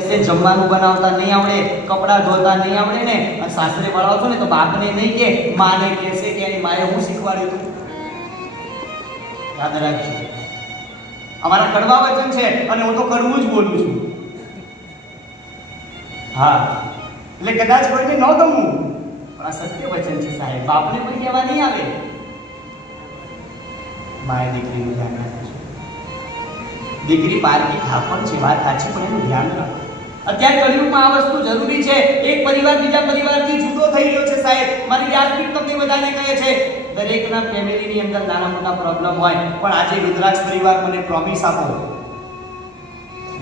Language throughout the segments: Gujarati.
જમવાનું બનાવતા નહીં આવડે, કપડાં ધોતા નહીં આવડે ને, અને સાસરે વાળા છો ને, તો બાપને નહીં કે, માને કહેશે કે એની માએ હું શીખવાડ્યું હતું યાદ રાખજો. અમારા કડવા વચન છે, અને હું તો કડવું જ બોલું છું. હા, એટલે કદાચ કોઈને ન ગમવું પણ આ સત્ય વચન છે સાહેબ, બાપને કોઈ કહેવા નહીં આવે. માએ દીકરીનું ધ્યાન રાખજો દીકરી પારકી ખાપણ છે, વાત સાચી, પણ એનું ધ્યાન રાખો. અત્યારે કળિયુગમાં આ વસ્તુ જરૂરી છે. એક પરિવાર બીજા પરિવારથી જુદો થઈ રહ્યો છે સાહેબ. મારી યાદપીઠ તમને બધાને કહે છે, દરેકના ફેમિલીની અંદર નાના મોટા પ્રોબ્લેમ હોય, પણ આજે રુદ્રાક્ષ પરિવાર મને પ્રોમિસ આપો.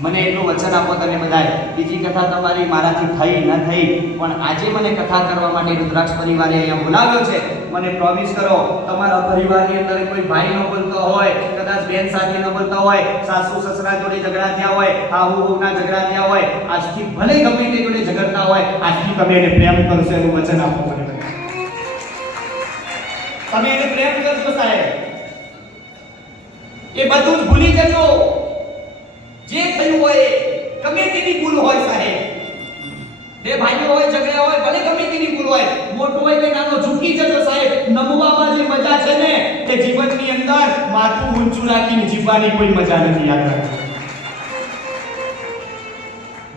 મને એટલું વચન આપો તમે બધાએ. બીજી કથા તમારી મારાથી થઈ ન થઈ, પણ આજે મને કથા કરવા માટે રુદ્રાક્ષ પરિવારે અહીંયા બોલાવ્યો છે. મને પ્રોમિસ કરો, તમારા પરિવારની અંદર કોઈ ભાઈ ન બોલતો હોય, કદાચ બેન સાથે ન બોલતા હોય, સાસુ સસરા જોડે ઝઘડા થયા હોય હાહુ વહુના ઝઘડા થયા હોય, આજથી ભલે ગમે તે જોડે ઝઘડતા હોય, આજથી તમે એને પ્રેમ કરશો એનું વચન આપો તમે એને પ્રેમ કરશો સાહેબ. એ બધું જ ભૂલી જજો. જે થયું હોય ગમે તેની ભૂલ હોય સાહેબ. બે ભાઈઓ હોય ઝઘડા હોય, ભલે ગમે તેની ભૂલ હોય, મોટો હોય કે નાનો ને તે જીવનની અંદર માથું ઊંચું રાખીને જીવવાની કોઈ મજા નથી યાદ રાખજો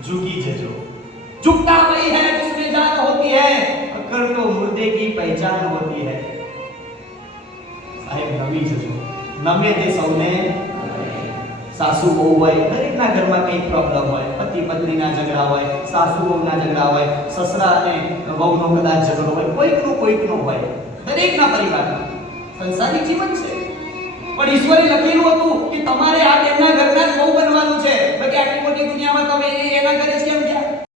झुकी जजो झुकता वही है जिसमें जान होती है अकड़ तो मुर्दे की पहचान होती है સાહેબ નમી જજો નમે તે સૌને સાસુ બહુ હોય દરેકના ઘરમાં કંઈક પ્રોબ્લેમ હોય પતિ પત્નીના ઝઘડા હોય સાસુ વહુના ઝઘડા હોય સસરા અને વહુનો કદાચ ઝઘડો હોય કોઈકનો કોઈકનો હોય દરેકના પરિવારમાં સંસારિક જીવન છે. પણ ઈશ્વરે લખેલું હતું કે તમારે આ તેમના ઘરના જ બહુ બનવાનું છે.